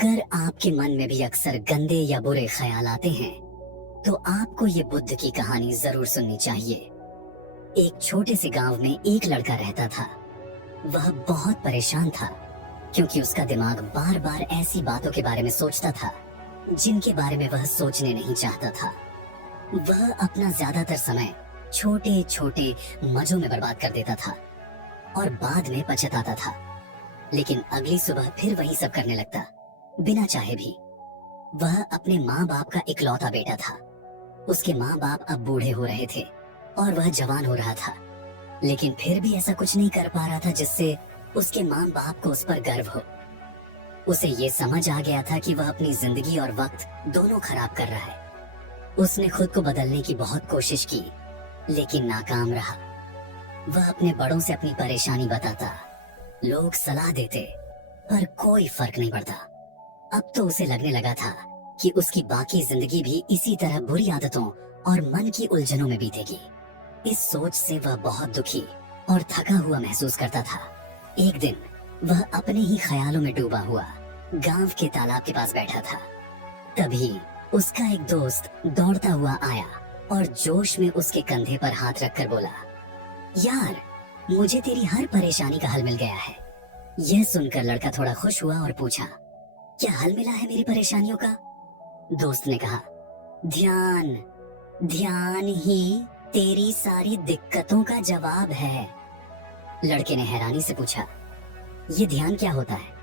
अगर आपके मन में भी अक्सर गंदे या बुरे ख्याल आते हैं, तो आपको ये बुद्ध की कहानी जरूर सुननी चाहिए। एक छोटे से गांव में एक लड़का रहता था। वह बहुत परेशान था क्योंकि उसका दिमाग बार बार ऐसी बातों के बारे में सोचता था जिनके बारे में वह सोचने नहीं चाहता था। वह अपना ज्यादातर समय छोटे छोटे मजों में बर्बाद कर देता था और बाद में पछताता था। लेकिन अगली सुबह फिर वही सब करने लगता, बिना चाहे भी। वह अपने माँ बाप का इकलौता बेटा था। उसके माँ बाप अब बूढ़े हो रहे थे और वह जवान हो रहा था, लेकिन फिर भी ऐसा कुछ नहीं कर पा रहा था जिससे उसके माँ बाप को उस पर गर्व हो। उसे ये समझ आ गया था कि वह अपनी जिंदगी और वक्त दोनों खराब कर रहा है। उसने खुद को बदलने की बहुत कोशिश की, लेकिन नाकाम रहा। वह अपने बड़ों से अपनी परेशानी बताता, लोग सलाह देते, पर कोई फर्क नहीं पड़ता। अब तो उसे लगने लगा था कि उसकी बाकी जिंदगी भी इसी तरह बुरी आदतों और मन की उलझनों में बीतेगी। इस सोच से वह बहुत दुखी और थका हुआ महसूस करता था। एक दिन वह अपने ही ख्यालों में डूबा हुआ गांव के तालाब के पास बैठा था। तभी उसका एक दोस्त दौड़ता हुआ आया और जोश में उसके कंधे पर हाथ रखकर बोला, यार, मुझे तेरी हर परेशानी का हल मिल गया है। यह सुनकर लड़का थोड़ा खुश हुआ और पूछा, क्या हल मिला है मेरी परेशानियों का? दोस्त ने कहा, ध्यान। ध्यान ही तेरी सारी दिक्कतों का जवाब है। लड़के ने हैरानी से पूछा, ये ध्यान क्या होता है?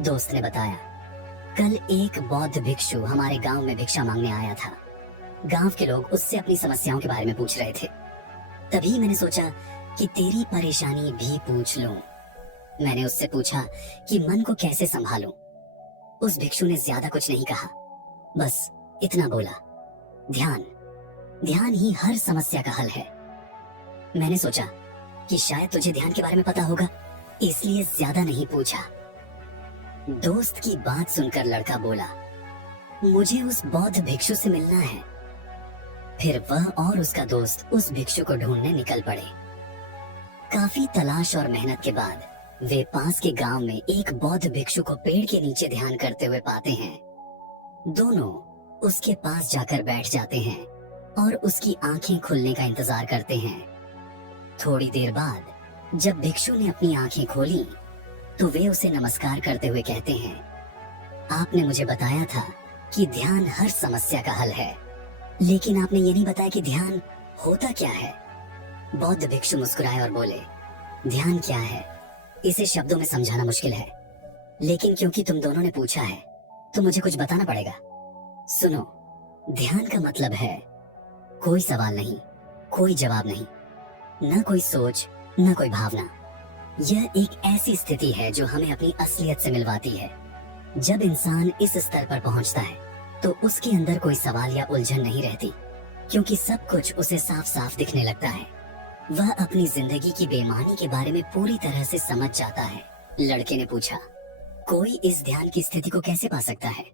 दोस्त ने बताया, कल एक बौद्ध भिक्षु हमारे गांव में भिक्षा मांगने आया था। गांव के लोग उससे अपनी समस्याओं के बारे में पूछ रहे थे। तभी मैंने सोचा कि तेरी परेशानी भी पूछ लूं। मैंने उससे पूछा कि मन को कैसे संभालूं। उस भिक्षु ने ज्यादा कुछ नहीं कहा, बस इतना बोला, ध्यान। ध्यान ही हर समस्या का हल है। मैंने सोचा कि शायद तुझे ध्यान के बारे में पता होगा, इसलिए ज्यादा नहीं पूछा। दोस्त की बात सुनकर लड़का बोला, मुझे उस बौद्ध भिक्षु से मिलना है। फिर वह और उसका दोस्त उस भिक्षु को ढूंढने निकल पड़े। काफी तलाश और मेहनत के बाद वे पास के गांव में एक बौद्ध भिक्षु को पेड़ के नीचे ध्यान करते हुए पाते हैं। दोनों उसके पास जाकर बैठ जाते हैं और उसकी आंखें खुलने का इंतजार करते हैं। थोड़ी देर बाद जब भिक्षु ने अपनी आंखें खोली तो वे उसे नमस्कार करते हुए कहते हैं, आपने मुझे बताया था कि ध्यान हर समस्या का हल है, लेकिन आपने ये नहीं बताया कि ध्यान होता क्या है। बौद्ध भिक्षु मुस्कुराए और बोले, ध्यान क्या है, इसे शब्दों में समझाना मुश्किल है, लेकिन क्योंकि तुम दोनों ने पूछा है तो मुझे कुछ बताना पड़ेगा। सुनो, ध्यान का मतलब है कोई सवाल नहीं, कोई जवाब नहीं, न कोई सोच, न कोई भावना। यह एक ऐसी स्थिति है जो हमें अपनी असलियत से मिलवाती है। जब इंसान इस स्तर पर पहुंचता है तो उसके अंदर कोई सवाल या उलझन नहीं रहती, क्योंकि सब कुछ उसे साफ साफ दिखने लगता है। वह अपनी जिंदगी की बेईमानी के बारे में पूरी तरह से समझ जाता है। लड़के ने पूछा, कोई इस ध्यान की स्थिति को कैसे पा सकता है?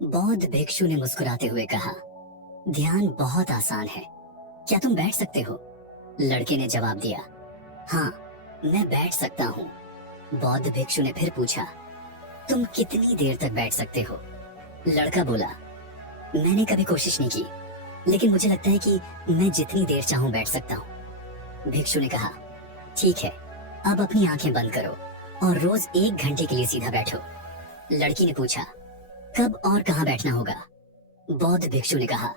बौद्ध भिक्षु ने मुस्कुराते हुए कहा, ध्यान बहुत आसान है, क्या तुम बैठ सकते हो? लड़के ने जवाब दिया, हाँ, मैं बैठ सकता हूँ। बौद्ध भिक्षु ने फिर पूछा, तुम कितनी देर तक बैठ सकते हो? लड़का बोला, मैंने कभी कोशिश नहीं की, लेकिन मुझे लगता है कि मैं जितनी देर चाहूं बैठ सकता हूँ। भिक्षु ने कहा, ठीक है, अब अपनी आंखें बंद करो और रोज 1 घंटे के लिए सीधा बैठो। लड़की ने पूछा, कब और कहाँ बैठना होगा? बौद्ध भिक्षु ने कहा,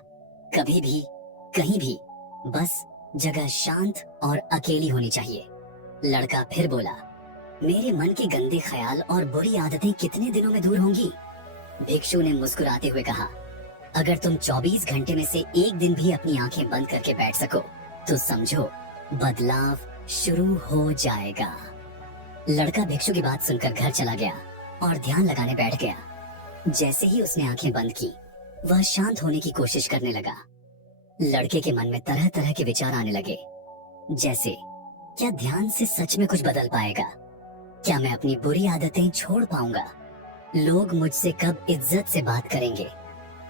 कभी भी, कहीं भी, बस जगह शांत और अकेली होनी चाहिए। लड़का फिर बोला, मेरे मन के गंदे ख्याल और बुरी आदतें कितने दिनों में दूर होंगी? भिक्षु ने मुस्कुराते हुए कहा, अगर तुम 24 घंटे में से एक दिन भी अपनी आंखें बंद करके बैठ सको तो समझो बदलाव शुरू हो जाएगा। लड़का भिक्षु की बात सुनकर घर चला गया और ध्यान लगाने बैठ गया। जैसे ही उसने आंखें बंद की, वह शांत होने की कोशिश करने लगा। लड़के के मन में तरह तरह के विचार आने लगे, जैसे, क्या ध्यान से सच में कुछ बदल पाएगा? क्या मैं अपनी बुरी आदतें छोड़ पाऊंगा? लोग मुझसे कब इज्जत से बात करेंगे?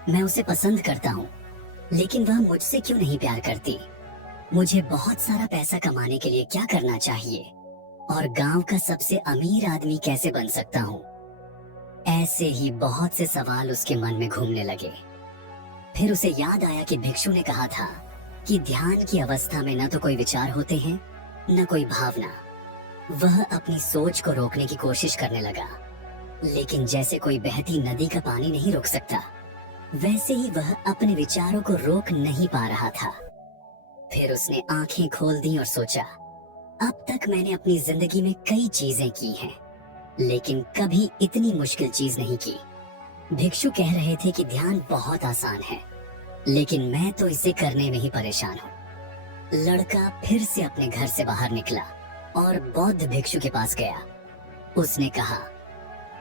मैं उसे पसंद करता हूँ, लेकिन वह मुझसे क्यों नहीं प्यार करती? मुझे बहुत सारा पैसा कमाने के लिए क्या करना चाहिए? और गांव का सबसे अमीर आदमी कैसे बन सकता हूँ? ऐसे ही बहुत से सवाल उसके मन में घूमने लगे। फिर उसे याद आया कि भिक्षु ने कहा था कि ध्यान की अवस्था में न तो कोई विचार होते हैं, न कोई भावना। वह अपनी सोच को रोकने की कोशिश करने लगा, लेकिन जैसे कोई बहती नदी का पानी नहीं रोक सकता, वैसे ही वह अपने विचारों को रोक नहीं पा रहा था। फिर उसने आंखें खोल दी और सोचा, अब तक मैंने अपनी जिंदगी में कई चीजें की हैं, लेकिन कभी इतनी मुश्किल चीज नहीं की। भिक्षु कह रहे थे कि ध्यान बहुत आसान है, लेकिन मैं तो इसे करने में ही परेशान हूँ। लड़का फिर से अपने घर से बाहर निकला और बौद्ध भिक्षु के पास गया। उसने कहा,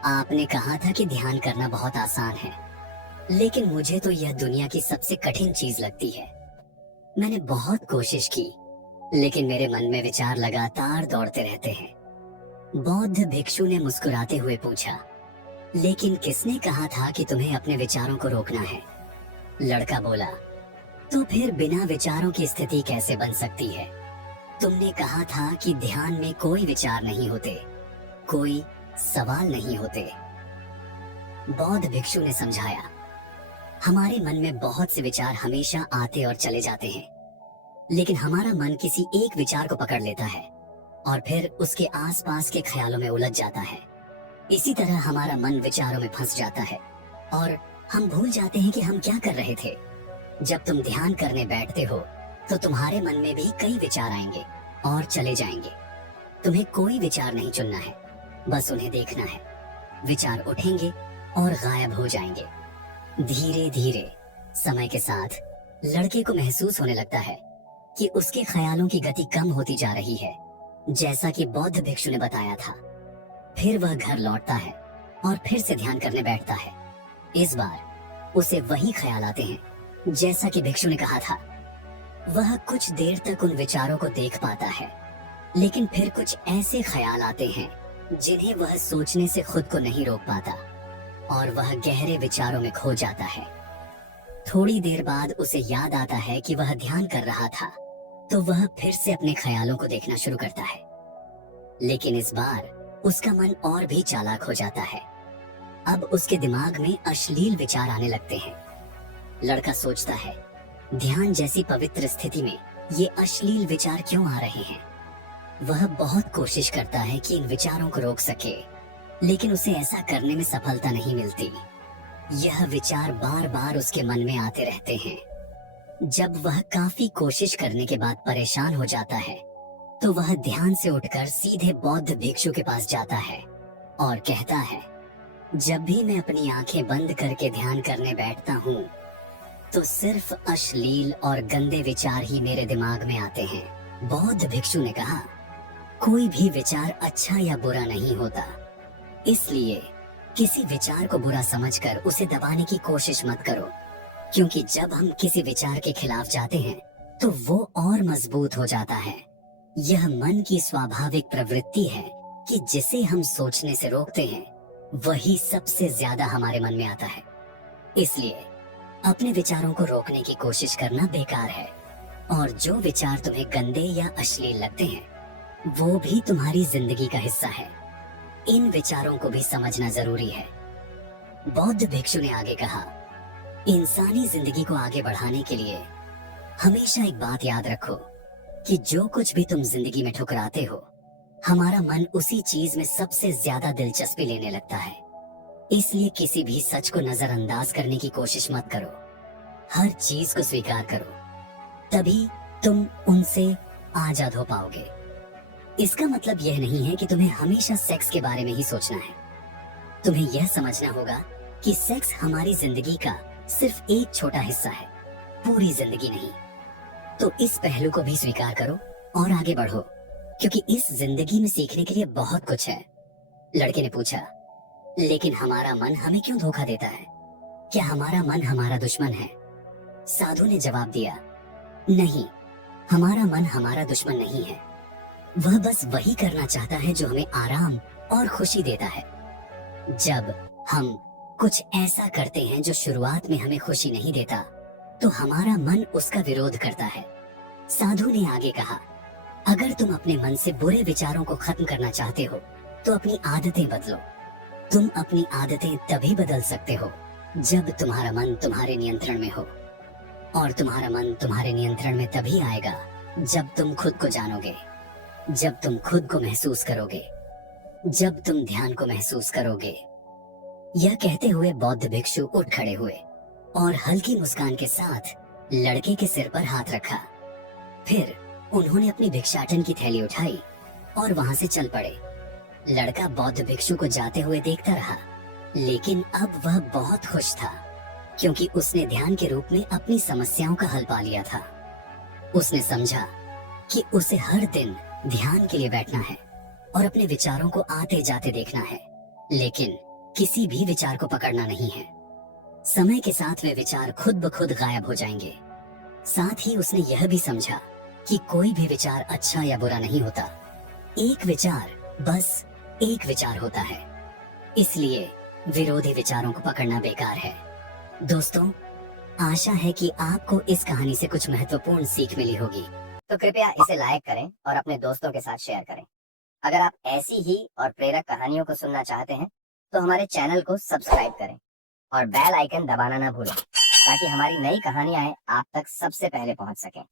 आपने कहा था कि ध्यान करना बहुत आसान है, लेकिन मुझे तो यह दुनिया की सबसे कठिन चीज लगती है। मैंने बहुत कोशिश की, लेकिन मेरे मन में विचार लगातार दौड़ते रहते हैं। बौद्ध भिक्षु ने मुस्कुराते हुए पूछा, लेकिन किसने कहा था कि तुम्हें अपने विचारों को रोकना है? लड़का बोला, तो फिर बिना विचारों की स्थिति कैसे बन सकती है? तुमने कहा था कि ध्यान में कोई विचार नहीं होते, कोई सवाल नहीं होते। बौद्ध भिक्षु ने समझाया, हमारे मन में बहुत से विचार हमेशा आते और चले जाते हैं, लेकिन हमारा मन किसी एक विचार को पकड़ लेता है और फिर उसके आसपास के ख्यालों में उलझ जाता है। इसी तरह हमारा मन विचारों में फंस जाता है और हम भूल जाते हैं कि हम क्या कर रहे थे। जब तुम ध्यान करने बैठते हो तो तुम्हारे मन में भी कई विचार आएंगे और चले जाएंगे। तुम्हें कोई विचार नहीं चुनना है, बस उन्हें देखना है। विचार उठेंगे और गायब हो जाएंगे। धीरे धीरे समय के साथ लड़के को महसूस होने लगता है कि उसके ख्यालों की गति कम होती जा रही है, जैसा कि बौद्ध भिक्षु ने बताया था। फिर वह घर लौटता है और फिर से ध्यान करने बैठता है। इस बार उसे वही ख्याल आते हैं जैसा कि भिक्षु ने कहा था। वह कुछ देर तक उन विचारों को देख पाता है, लेकिन फिर कुछ ऐसे ख्याल आते हैं जिन्हें वह सोचने से खुद को नहीं रोक पाता और वह गहरे विचारों में खो जाता है। थोड़ी देर बाद उसे याद आता है कि वह ध्यान कर रहा था, तो वह फिर से अपने ख्यालों को देखना शुरू करता है, लेकिन इस बार उसका मन और भी चालाक हो जाता है। अब उसके दिमाग में अश्लील विचार आने लगते हैं। लड़का सोचता है, ध्यान जैसी पवित्र स्थिति में ये अश्लील विचार क्यों आ रहे हैं? वह बहुत कोशिश करता है कि इन विचारों को रोक सके, लेकिन उसे ऐसा करने में सफलता नहीं मिलती। यह विचार बार बार उसके मन में आते रहते हैं। जब वह काफी कोशिश करने के बाद परेशान हो जाता है, तो वह ध्यान से उठकर सीधे बौद्ध भिक्षु के पास जाता है और कहता है, जब भी मैं अपनी आंखें बंद करके ध्यान करने बैठता हूँ, तो सिर्फ अश्लील और गंदे विचार ही मेरे दिमाग में आते हैं। बौद्ध भिक्षु ने कहा, कोई भी विचार अच्छा या बुरा नहीं होता, इसलिए किसी विचार को बुरा समझकर उसे दबाने की कोशिश मत करो, क्योंकि जब हम किसी विचार के खिलाफ जाते हैं तो वो और मजबूत हो जाता है। यह मन की स्वाभाविक प्रवृत्ति है कि जिसे हम सोचने से रोकते हैं, वही सबसे ज्यादा हमारे मन में आता है। इसलिए अपने विचारों को रोकने की कोशिश करना बेकार है, और जो विचार तुम्हें गंदे या अश्लील लगते हैं, वो भी तुम्हारी जिंदगी का हिस्सा है। इन विचारों को भी समझना जरूरी है। बौद्ध भिक्षु ने आगे कहा, इंसानी जिंदगी को आगे बढ़ाने के लिए हमेशा एक बात याद रखो कि जो कुछ भी तुम जिंदगी में ठुकराते हो, हमारा मन उसी चीज में सबसे ज्यादा दिलचस्पी लेने लगता है। इसलिए किसी भी सच को नजरअंदाज करने की कोशिश मत करो। हर चीज को स्वीकार करो, तभी तुम उनसे आजाद हो पाओगे। इसका मतलब यह नहीं है कि तुम्हें हमेशा सेक्स के बारे में ही सोचना है। तुम्हें यह समझना होगा कि सेक्स हमारी जिंदगी का सिर्फ एक छोटा हिस्सा है, पूरी जिंदगी नहीं। तो इस पहलू को भी स्वीकार करो और आगे बढ़ो, क्योंकि इस जिंदगी में सीखने के लिए बहुत कुछ है। लड़के ने पूछा, लेकिन हमारा मन हमें क्यों धोखा देता है? क्या हमारा मन हमारा दुश्मन है? साधु ने जवाब दिया, नहीं, हमारा मन हमारा दुश्मन नहीं है। वह बस वही करना चाहता है जो हमें आराम और खुशी देता है। जब हम कुछ ऐसा करते हैं जो शुरुआत में हमें खुशी नहीं देता, तो हमारा मन उसका विरोध करता है। साधु ने आगे कहा, अगर तुम अपने मन से बुरे विचारों को खत्म करना चाहते हो, तो अपनी आदतें बदलो। तुम अपनी आदतें तभी बदल सकते हो जब तुम्हारा मन तुम्हारे नियंत्रण में हो, और तुम्हारा मन तुम्हारे नियंत्रण में तभी आएगा जब तुम खुद को जानोगे, जब तुम खुद को महसूस करोगे, जब तुम ध्यान को महसूस करोगे। यह कहते हुए बौद्ध भिक्षु उठ खड़े हुए और हल्की मुस्कान के साथ लड़के के सिर पर हाथ रखा। फिर उन्होंने अपनी भिक्षाटन की थैली उठाई और वहां से चल पड़े। लड़का बौद्ध भिक्षु को जाते हुए देखता रहा, लेकिन अब वह बहुत खुश था क्योंकि उसने ध्यान के रूप में अपनी समस्याओं का हल पा लिया था। उसने समझा कि उसे हर दिन ध्यान के लिए बैठना है और अपने विचारों को आते जाते देखना है, लेकिन किसी भी विचार को पकड़ना नहीं है। समय के साथ वे विचार खुद ब खुद गायब हो जाएंगे। साथ ही उसने यह भी समझा कि कोई भी विचार अच्छा या बुरा नहीं होता। एक विचार बस एक विचार होता है, इसलिए विरोधी विचारों को पकड़ना बेकार है। दोस्तों, आशा है कि आपको इस कहानी से कुछ महत्वपूर्ण सीख मिली होगी। तो कृपया इसे लाइक करें और अपने दोस्तों के साथ शेयर करें। अगर आप ऐसी ही और प्रेरक कहानियों को सुनना चाहते हैं तो हमारे चैनल को सब्सक्राइब करें और बेल आइकन दबाना ना भूलें ताकि हमारी नई कहानियां आप तक सबसे पहले पहुंच सकें।